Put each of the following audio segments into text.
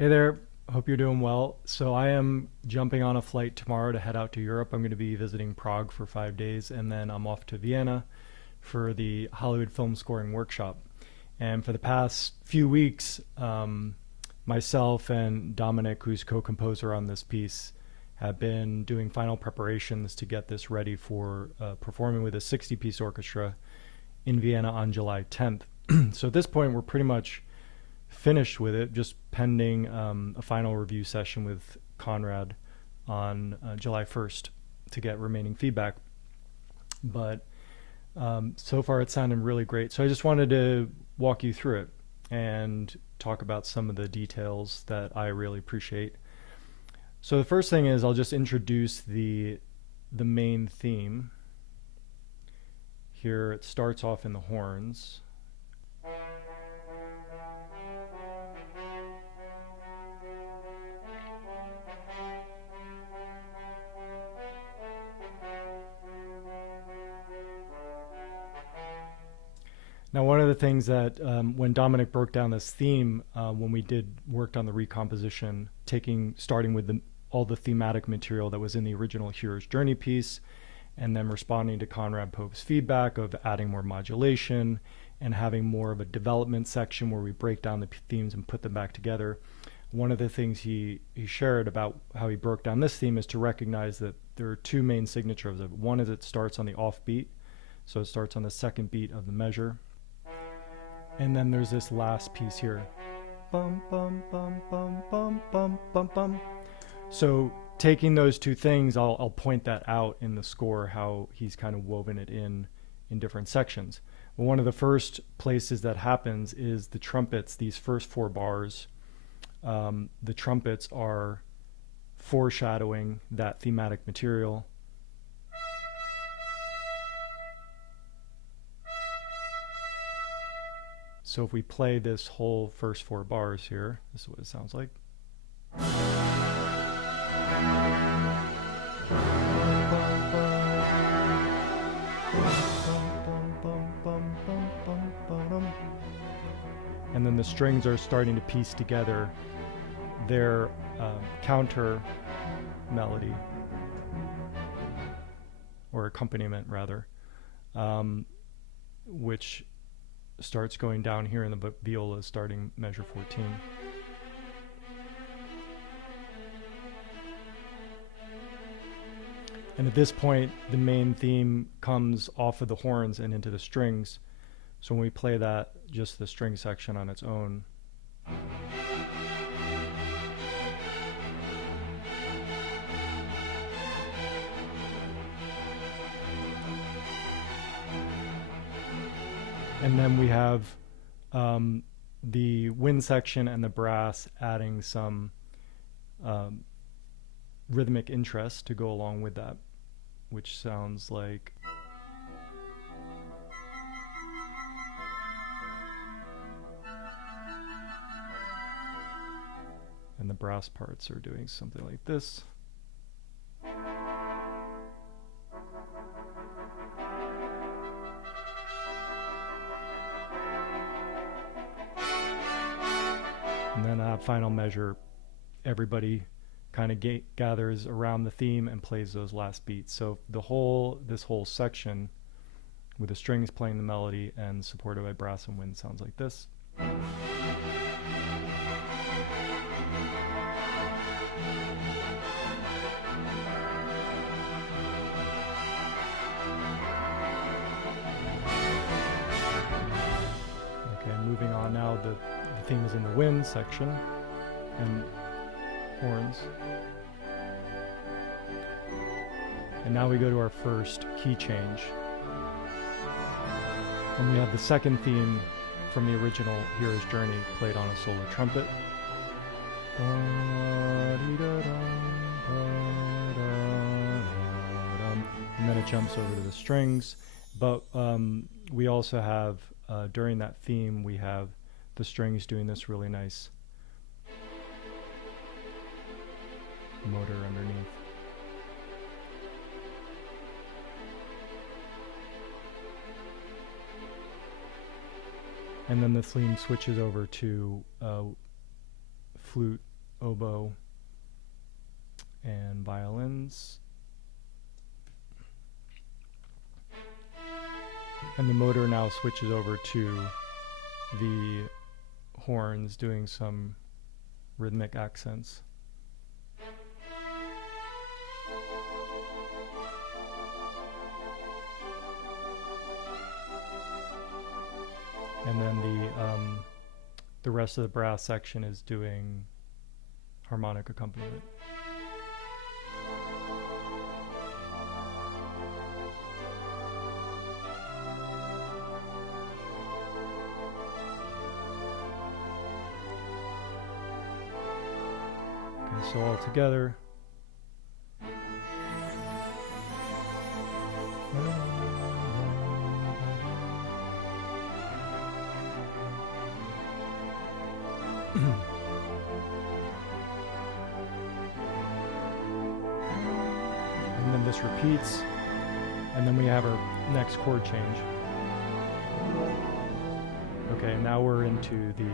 Hey there, hope you're doing well. So, I am jumping on a flight tomorrow to head out to Europe. I'm going to be visiting Prague for 5 days, and then I'm off to Vienna for the Hollywood film scoring workshop. And for the past few weeks, myself and Dominic, who's co composer on this piece, have been doing final preparations to get this ready for performing with a 60-piece orchestra in Vienna on July 10th. So, at this point, we're pretty much finished with it, just pending a final review session with Conrad on July 1st to get remaining feedback. But so far it sounded really great. So I just wanted to walk you through it and talk about some of the details that I really appreciate. So the first thing is I'll just introduce the main theme. Here it starts off in the horns. Now, one of the things that when Dominic broke down this theme, when we worked on the recomposition, starting with all the thematic material that was in the original Hero's Journey piece, and then responding to Conrad Pope's feedback of adding more modulation and having more of a development section where we break down the themes and put them back together. One of the things he shared about how he broke down this theme is to recognize that there are two main signatures of it. One is it starts on the off beat, so it starts on the second beat of the measure. And then there's this last piece here. Bum, bum, bum, bum, bum, bum, bum, bum. So taking those two things, I'll point that out in the score, how he's kind of woven it in different sections. Well, one of the first places that happens is the trumpets, these first four bars. The trumpets are foreshadowing that thematic material. So if we play this whole first four bars here, this is what it sounds like. And then the strings are starting to piece together their counter melody, or accompaniment rather, which starts going down here in the viola starting measure 14. And at this point, the main theme comes off of the horns and into the strings. So when we play that, just the string section on its own. And then we have the wind section and the brass adding some rhythmic interest to go along with that, which sounds like. And the brass parts are doing something like this. And then at final measure, everybody kind of gathers around the theme and plays those last beats. So this whole section with the strings playing the melody and supported by brass and wind sounds like this. Okay, moving on now, the theme is in the wind section and horns. And now we go to our first key change. And we have the second theme from the original Hero's Journey played on a solo trumpet. And then it jumps over to the strings. But we also have, during that theme, we have the strings doing this really nice motor underneath. And then the theme switches over to flute oboe and violins. And the motor now switches over to the horns doing some rhythmic accents. And then the rest of the brass section is doing harmonic accompaniment. Okay, so all together. And then this repeats, and then we have our next chord change. Okay, now we're into the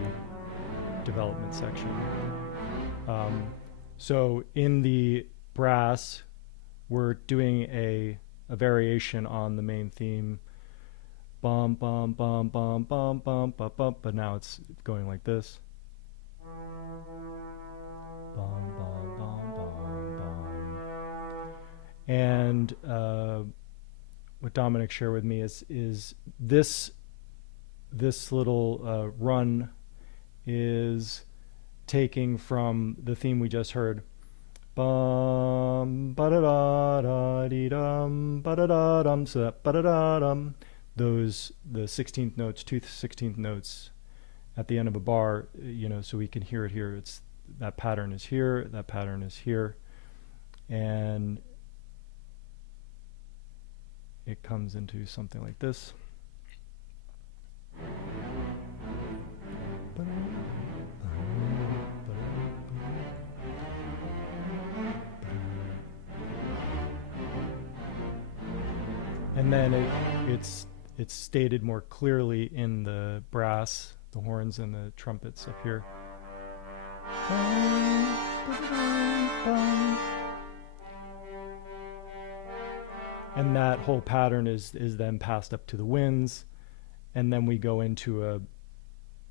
development section. So in the brass, we're doing a variation on the main theme. Bum, bum, bum, bum, bum, bum, bum, bum, but now it's going like this. Bum, bum, bum, bum, bum. And what Dominic shared with me is this little run is taking from the theme we just heard. Bum, ba-da-da-da-dee-dum, ba-da-da-dum, so that ba-da-da-dum. Those, the 16th notes, 2 16th notes at the end of a bar, you know, so we can hear it here. It's that pattern is here, that pattern is here, and it comes into something like this. And then it's stated more clearly in the brass, the horns and the trumpets up here. And that whole pattern is then passed up to the winds, and then we go into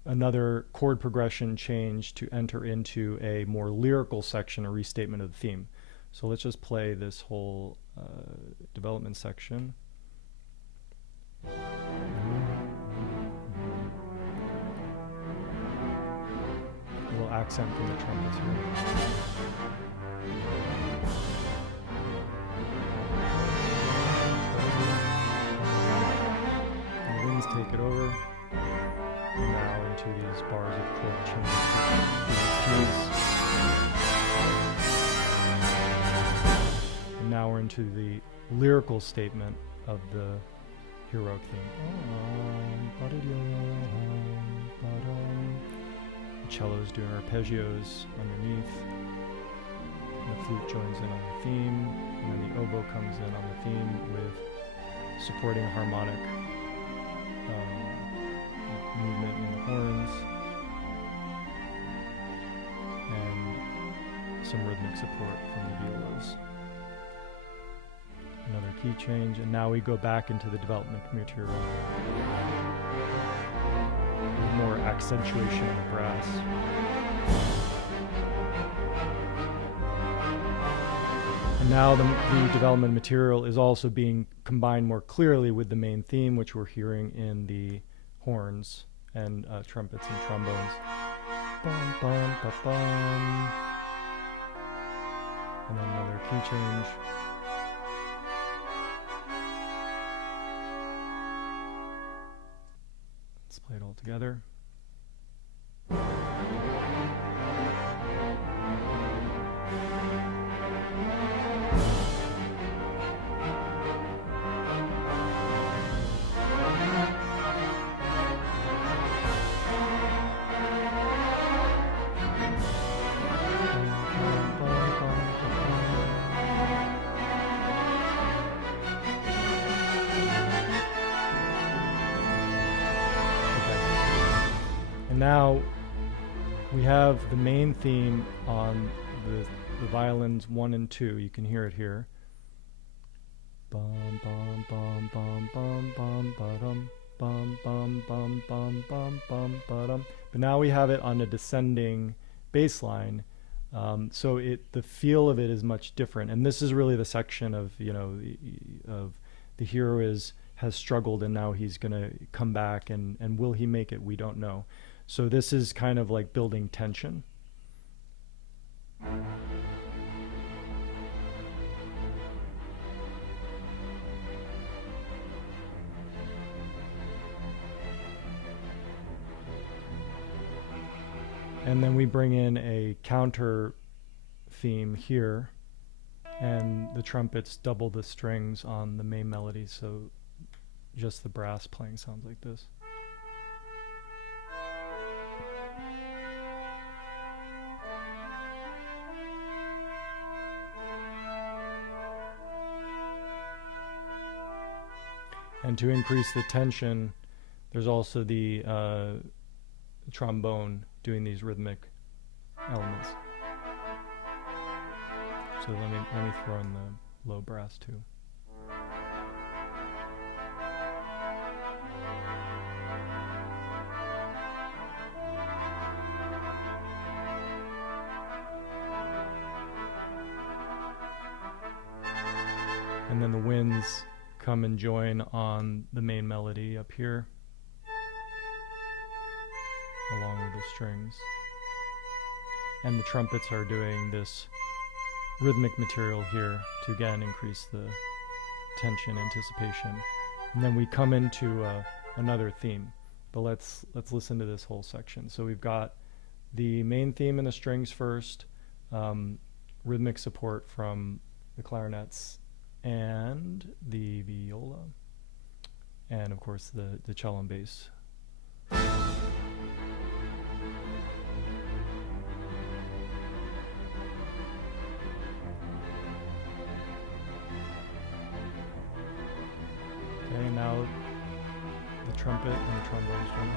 another chord progression change to enter into a more lyrical section, a restatement of the theme. So let's just play this whole development section. A little accent from the trumpets here. And the winds take it over. And now into these bars of chord changes. And now we're into the lyrical statement of the heroic theme. The cello's doing arpeggios underneath. And the flute joins in on the theme, and then the oboe comes in on the theme with supporting harmonic movement in the horns and some rhythmic support from the violas. Another key change, and now we go back into the development material. More accentuation in the brass. And now the development material is also being combined more clearly with the main theme, which we're hearing in the horns and trumpets and trombones. Bum, bum, ba, bum. And then another key change. Let's play it all together. Now We have the main theme on the violins 1 and 2. You can hear it here. Bum bum bum bum bum bum ba-dum, bum bum bum bum bum bum ba-dum. But now we have it on a descending bass line, so the feel of it is much different. And this is really the section of of the hero has struggled and now he's going to come back, and will he make it? We don't know. So this is kind of like building tension. And then we bring in a counter theme here, and the trumpets double the strings on the main melody, so just the brass playing sounds like this. And to increase the tension, there's also the trombone doing these rhythmic elements. So let me throw in the low brass too. And then the winds come and join on the main melody up here, along with the strings. And the trumpets are doing this rhythmic material here to again increase the tension, anticipation. And then we come into another theme. But let's listen to this whole section. So we've got the main theme and the strings first, rhythmic support from the clarinets and the viola, and of course the cello and bass. Okay, now the trumpet and the trombones join.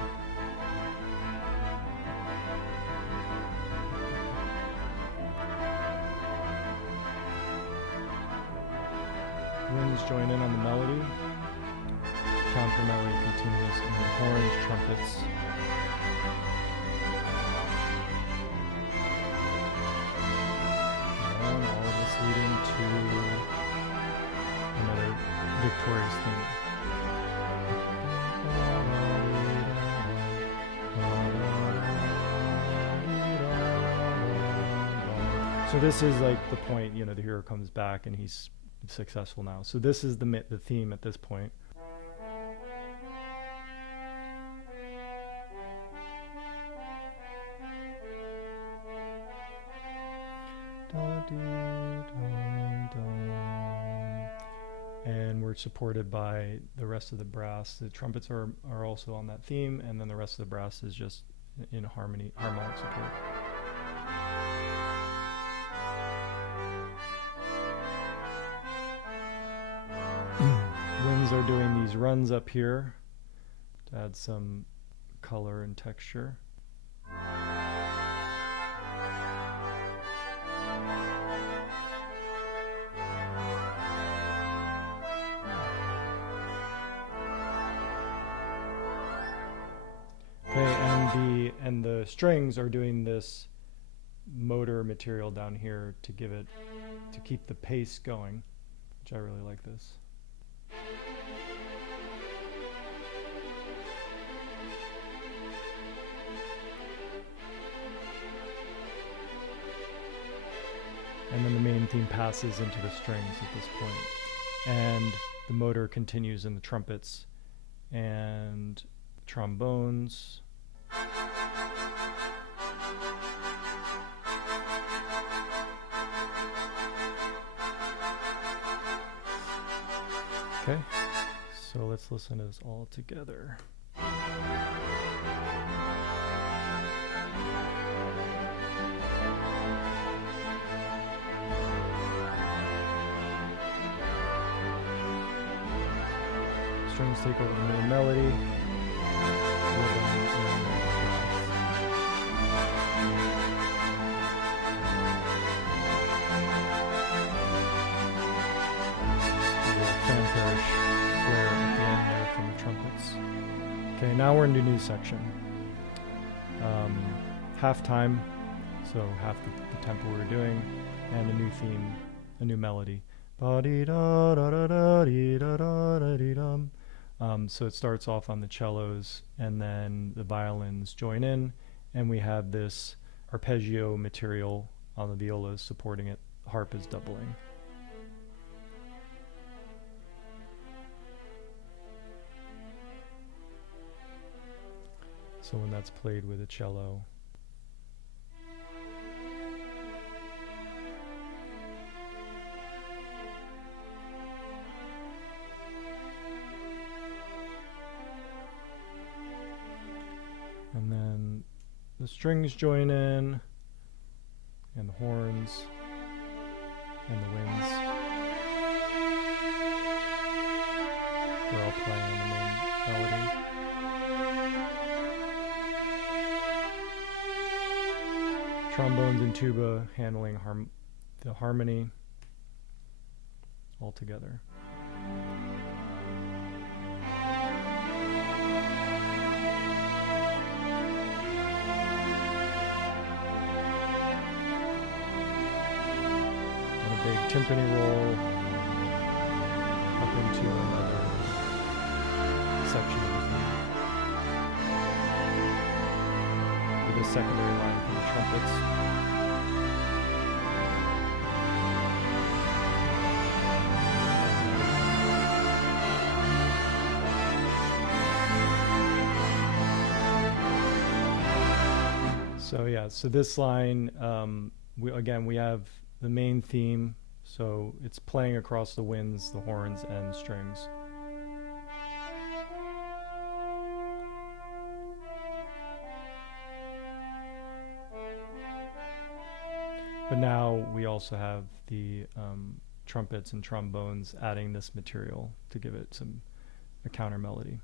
Winds join in on the melody. Counter melody continues, and the horns, trumpets. And all of this leading to another victorious theme. So this is like the point, the hero comes back and he's successful now. So this is the theme at this point. And we're supported by the rest of the brass. The trumpets are also on that theme, and then the rest of the brass is just in harmonic support. Winds are doing these runs up here to add some color and texture. Okay, and the strings are doing this motor material down here to keep the pace going, which I really like this. And then the main theme passes into the strings at this point. And the motor continues in the trumpets and trombones. Okay, so let's listen to this all together. Strings take over the main melody. Rhythm and brass. now we're in the new section. Half time, so half the tempo we're doing, and a new theme, a new melody. So it starts off on the cellos, and then the violins join in, and we have this arpeggio material on the violas supporting it. Harp is doubling. So when that's played with a cello, and then the strings join in, and the horns, and the winds. They're all playing on the main melody. Trombones and tuba handling the harmony all together. And a big timpani roll up into another section of the theme. With a secondary line from the trumpets. So yeah, so this line, we have the main theme, so it's playing across the winds, the horns, and strings. But now we also have the trumpets and trombones adding this material to give it a counter melody.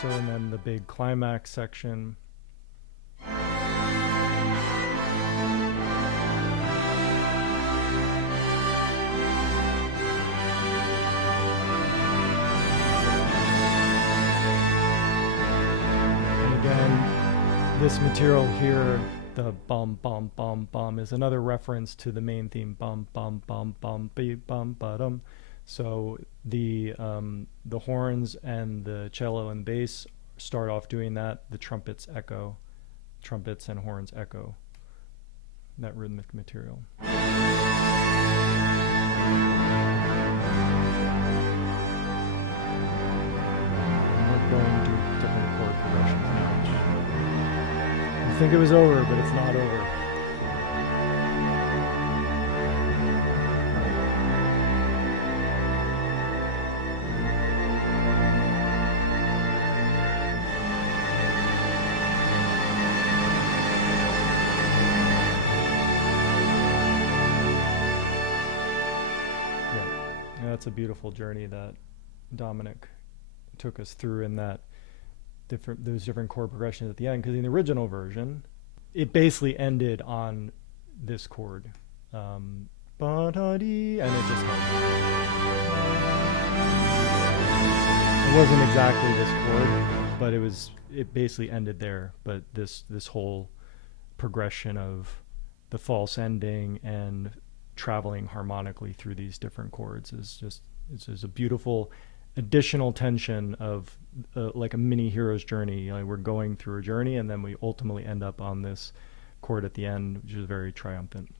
So, and then the big climax section. And again, this material here, the bum bum bum bum, is another reference to the main theme, bum bum bum bum be bum ba-dum. So the horns and the cello and bass start off doing that. The trumpets echo, trumpets and horns echo that rhythmic material. And we're going to different chord progressions now. You think it was over, but it's not over. That's a beautiful journey that Dominic took us through in that those different chord progressions at the end, because in the original version it basically ended on this chord, and it just held. It wasn't exactly this chord, but it basically ended there. But this whole progression of the false ending and traveling harmonically through these different chords is just a beautiful additional tension of like a mini hero's journey. Like we're going through a journey, and then we ultimately end up on this chord at the end, which is very triumphant.